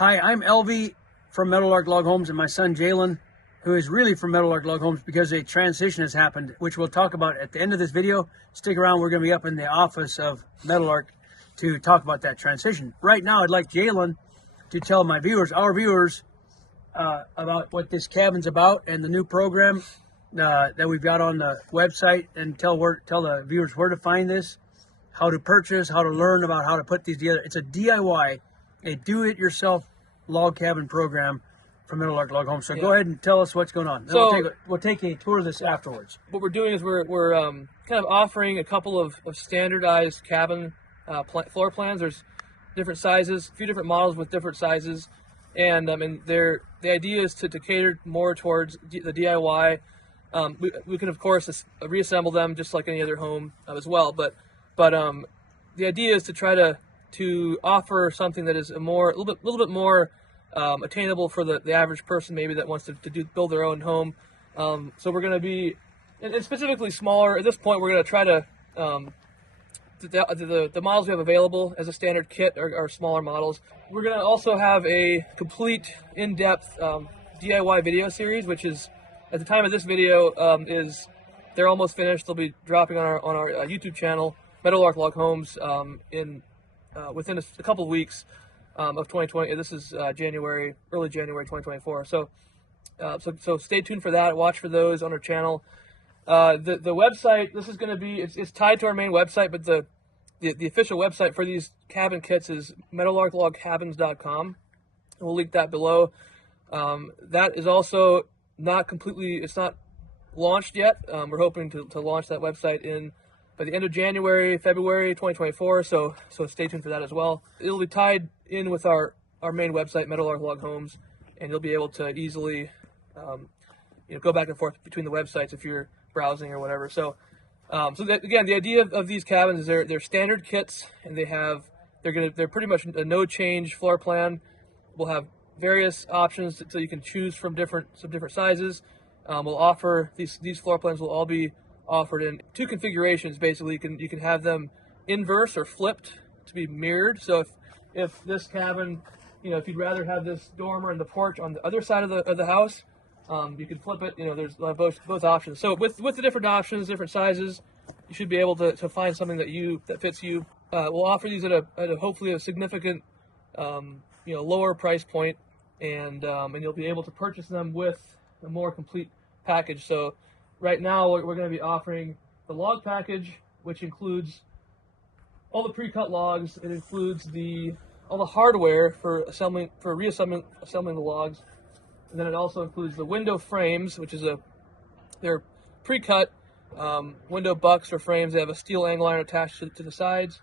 Hi, I'm Elvie from Meadowlark Log Homes and my son Jalon, who is really from Meadowlark Log Homes because a transition has happened, which we'll talk about at the end of this video. Stick around, we're going to be up in the office of Meadowlark to talk about that transition. Right now, I'd like Jalon to tell my viewers, our viewers, about what this cabin's about and the new program that we've got on the website, and tell the viewers where to find this, how to purchase, how to learn about how to put these together. It's a DIY, a do-it-yourself log cabin program from Meadowlark Log Home. So go ahead and tell us what's going on. So we'll take a tour of this afterwards. What we're doing is we're kind of offering a couple of standardized cabin floor plans. There's different sizes, a few different models with different sizes, and the idea is to cater more towards the DIY. We can of course reassemble them just like any other home as well, but the idea is to try to offer something that is a little bit more attainable for the average person, maybe that wants to build their own home. So we're going to be, and specifically smaller. At this point, we're going to try to the models we have available as a standard kit are smaller models. We're going to also have a complete in-depth DIY video series, which is, at the time of this video, they're almost finished. They'll be dropping on our YouTube channel, Meadowlark Log Homes, within a couple of weeks of 2020. This is early January 2024. So stay tuned for that. Watch for those on our channel. The website, this is going to be, it's tied to our main website, but the official website for these cabin kits is meadowlarklogcabins.com. We'll link that below. That is also not completely, it's not launched yet. We're hoping to launch that website by the end of January, February 2024, so stay tuned for that as well. It'll be tied in with our main website, Meadowlark Log Homes, and you'll be able to easily go back and forth between the websites if you're browsing or whatever. So again, the idea of these cabins is they're standard kits, and they're pretty much a no change floor plan. We'll have various options so you can choose from some different sizes. We'll offer these floor plans will all be offered in two configurations. Basically, you can have them inverse or flipped to be mirrored. So if this cabin, if you'd rather have this dormer and the porch on the other side of the house, you can flip it. There's both options. So with the different options, different sizes, you should be able to find something that fits you. We'll offer these at a hopefully a significant lower price point, and you'll be able to purchase them with a more complete package. So right now we're going to be offering the log package, which includes all the pre-cut logs. It includes all the hardware for reassembling the logs, and then it also includes the window frames, which is they're pre-cut window bucks or frames. They have a steel angle iron attached to the sides,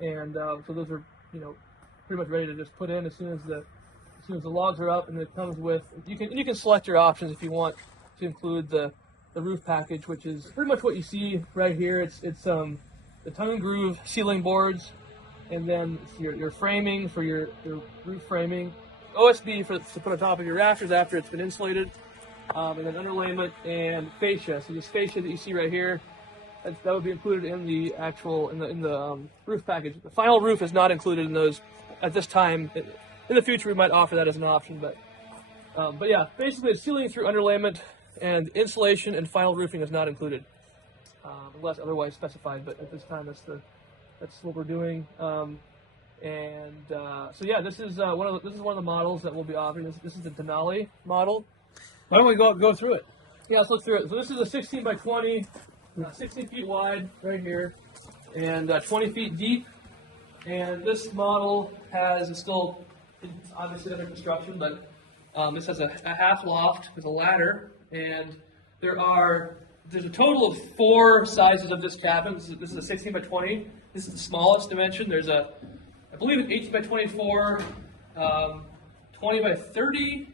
and so those are pretty much ready to just put in as soon as the logs are up. And it comes with, you can select your options if you want to include the roof package, which is pretty much what you see right here. It's the tongue and groove ceiling boards, and then your framing for your roof framing, OSB to put on top of your rafters after it's been insulated, and then underlayment and fascia. So this fascia that you see right here, that would be included in the roof package. The final roof is not included in those at this time. In the future, we might offer that as an option, but yeah, basically it's ceiling through underlayment, and insulation and final roofing is not included, unless otherwise specified. But at this time, that's what we're doing. So yeah, this is one of the models that we'll be offering. This is the Denali model. Why don't we go through it? Yeah, let's look through it. So this is a 16 by 20, 16 feet wide right here, and 20 feet deep. And this model is still obviously under construction, but this has a half loft with a ladder, and there's a total of 4 sizes of this cabin. This is a 16 by 20. This is the smallest dimension. There's I believe an 18 by 24, 20 by 30,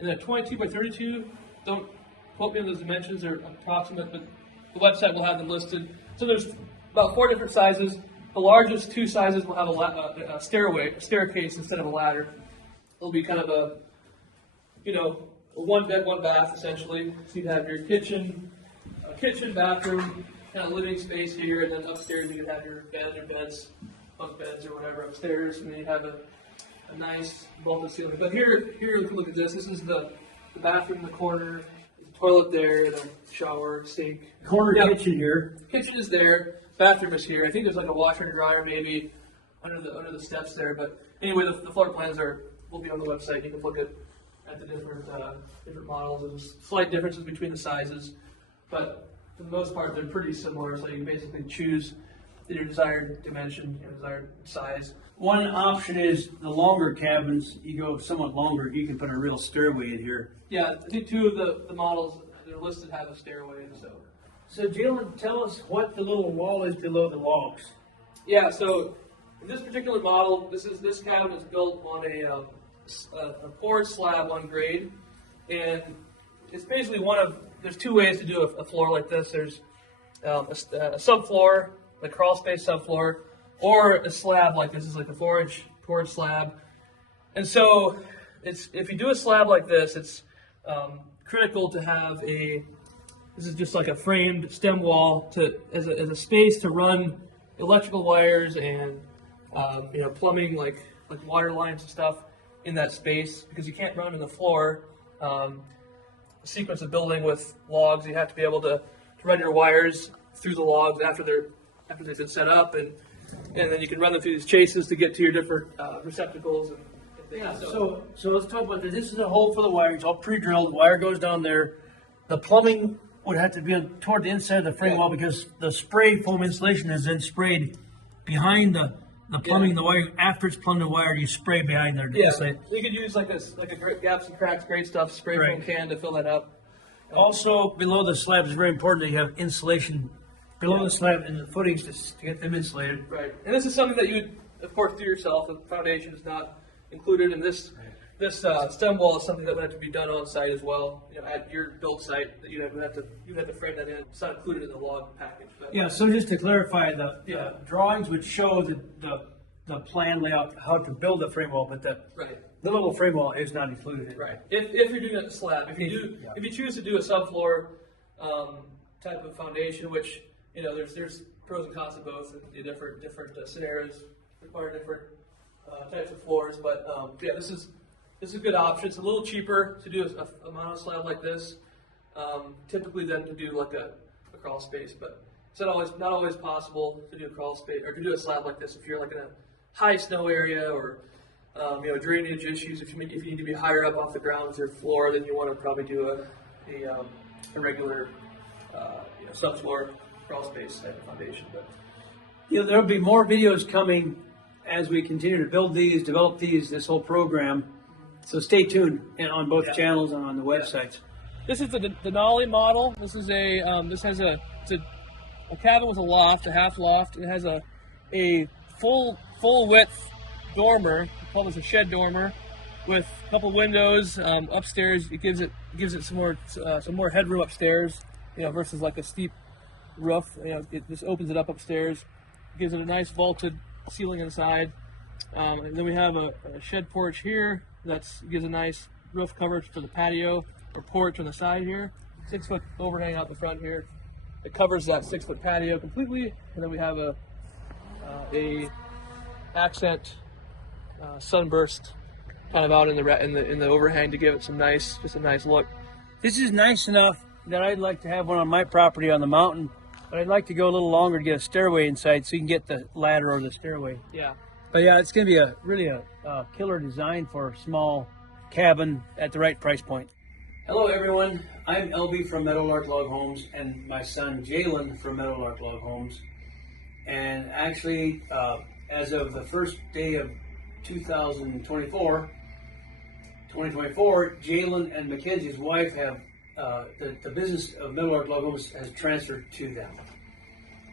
and then a 22 by 32. Don't quote me on those dimensions; they're approximate, but the website will have them listed. So there's about 4 different sizes. The largest 2 sizes will have a staircase instead of a ladder. It'll be kind of a one bed, one bath essentially. So you'd have your kitchen, bathroom, kind of living space here, and then upstairs you could have your beds, bunk beds or whatever upstairs, and then you have a a nice vaulted ceiling. But here you can look at this. This is the bathroom in the corner. There's a toilet there, the shower, sink. Corner kitchen here. Kitchen is there. Bathroom is here. I think there's like a washer and a dryer maybe under the steps there. But anyway, the floor plans will be on the website. You can look at the different models. There's slight differences between the sizes, but for the most part, they're pretty similar. So you can basically choose your desired dimension, your desired size. One option is the longer cabins. You go somewhat longer, you can put a real stairway in here. Yeah, I think two of the models that are listed have a stairway. So Jalon, tell us what the little wall is below the logs. Yeah, so in this particular model, this cabin is built on a poured slab on grade, and it's basically there's two ways to do a floor like this. There's a subfloor, the crawl space subfloor, or a slab like this is like a 4-inch poured slab. And so if you do a slab like this, it's critical to have this is just like a framed stem wall as a space to run electrical wires and plumbing like water lines and stuff in that space, because you can't run in the floor. A sequence of building with logs, you have to be able to run your wires through the logs after they've been set up, and then you can run them through these chases to get to your different receptacles and things. Yeah, so let's talk about this. This is a hole for the wire. It's all pre-drilled. The wire goes down there. The plumbing would have to be toward the inside of the frame wall, because the spray foam insulation is then sprayed behind the plumbing, the wire. After it's plumbed and wired, you spray behind there. Yeah, so you could use like a gaps and cracks, great stuff, spray foam can to fill that up. Also, below the slab is very important that you have insulation below the slab and the footings to get them insulated. Right, and this is something that you would, of course, do yourself. The foundation is not included in this. This stem wall is something that would have to be done on site as well. At your build site, that you'd have to frame that in. It's not included in the log package. But. Yeah. So just to clarify, the drawings would show the plan layout how to build the frame wall, but the little frame wall is not included. Right. If you're doing a slab, if you choose to do a subfloor type of foundation, which there's pros and cons of both, and the different scenarios require different types of floors. But this is a good option. It's a little cheaper to do a mono slab like this, typically than to do like a crawl space. But it's not always possible to do a crawl space or to do a slab like this if you're like in a high snow area or drainage issues. If you need to be higher up off the ground with your floor, then you want to probably do a regular subfloor crawl space type of foundation. But there'll be more videos coming as we continue to build these, develop this whole program. So stay tuned on both channels and on the websites. This is the Denali model. This is has a cabin with a loft, a half loft. It has a full width dormer, called as a shed dormer, with a couple windows upstairs. It gives it some more headroom upstairs, versus like a steep roof. It just opens it up upstairs. It gives it a nice vaulted ceiling inside. And then we have a shed porch here that gives a nice roof coverage for the patio or porch on the side here. 6-foot overhang out the front here. It covers that 6-foot patio completely. And then we have a accent sunburst kind of out in the overhang to give it a nice look. This is nice enough that I'd like to have one on my property on the mountain, but I'd like to go a little longer to get a stairway inside so you can get the ladder or the stairway. Yeah. But yeah, it's going to be really a killer design for a small cabin at the right price point. Hello everyone, I'm Elvie from Meadowlark Log Homes and my son Jalon from Meadowlark Log Homes. And actually, as of the first day of 2024, Jalon and Mackenzie's wife have the business of Meadowlark Log Homes has transferred to them.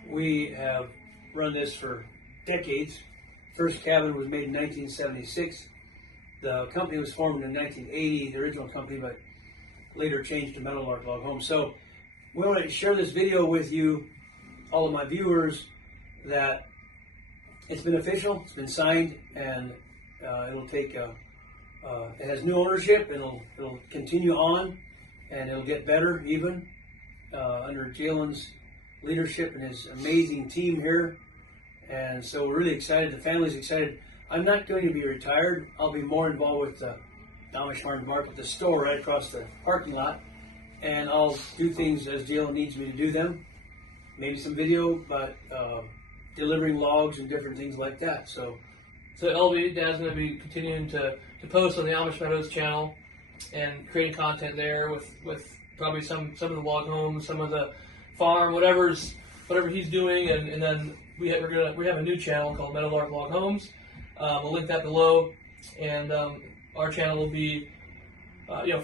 We have run this for decades. First cabin was made in 1976. The company was formed in 1980, the original company, but later changed to Meadowlark Log Homes. So we want to share this video with you, all of my viewers, that it's been official, it's been signed, and it'll take, it has new ownership, and it'll continue on, and it'll get better even under Jalon's leadership and his amazing team here. And so we're really excited, the family's excited. I'm not going to be retired. I'll be more involved with the Amish Farm Market, the store right across the parking lot, and I'll do things as Jalon needs me to do them. Maybe some video, but delivering logs and different things like that. So Elvie, Dad's going to be continuing to post on the Amish Meadows channel and creating content there with probably some of the log homes, some of the farm, whatever he's doing, and then we have a new channel called Meadowlark Log Homes. We'll link that below, and our channel will be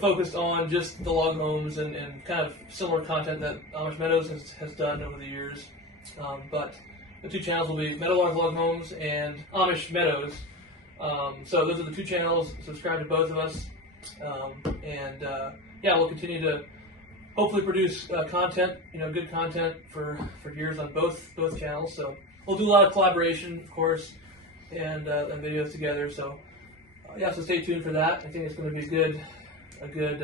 focused on just the log homes and kind of similar content that Amish Meadows has done over the years. But the two channels will be Meadowlark Log Homes and Amish Meadows. So those are the two channels. Subscribe to both of us, and we'll continue to hopefully produce content, good content for years on both channels. So we'll do a lot of collaboration, of course, and videos together. So so stay tuned for that. I think it's going to be a good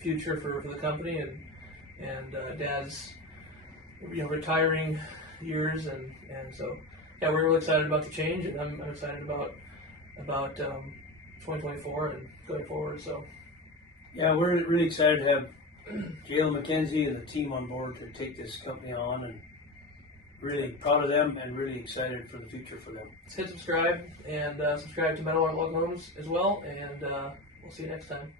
future for the company and Dad's retiring years, and so we're really excited about the change, and I'm excited about 2024 and going forward. So we're really excited to have Jalon McKenzie and the team on board to take this company on, and really proud of them and really excited for the future for them. Hit subscribe, and subscribe to Meadowlark Log Homes as well, and we'll see you next time.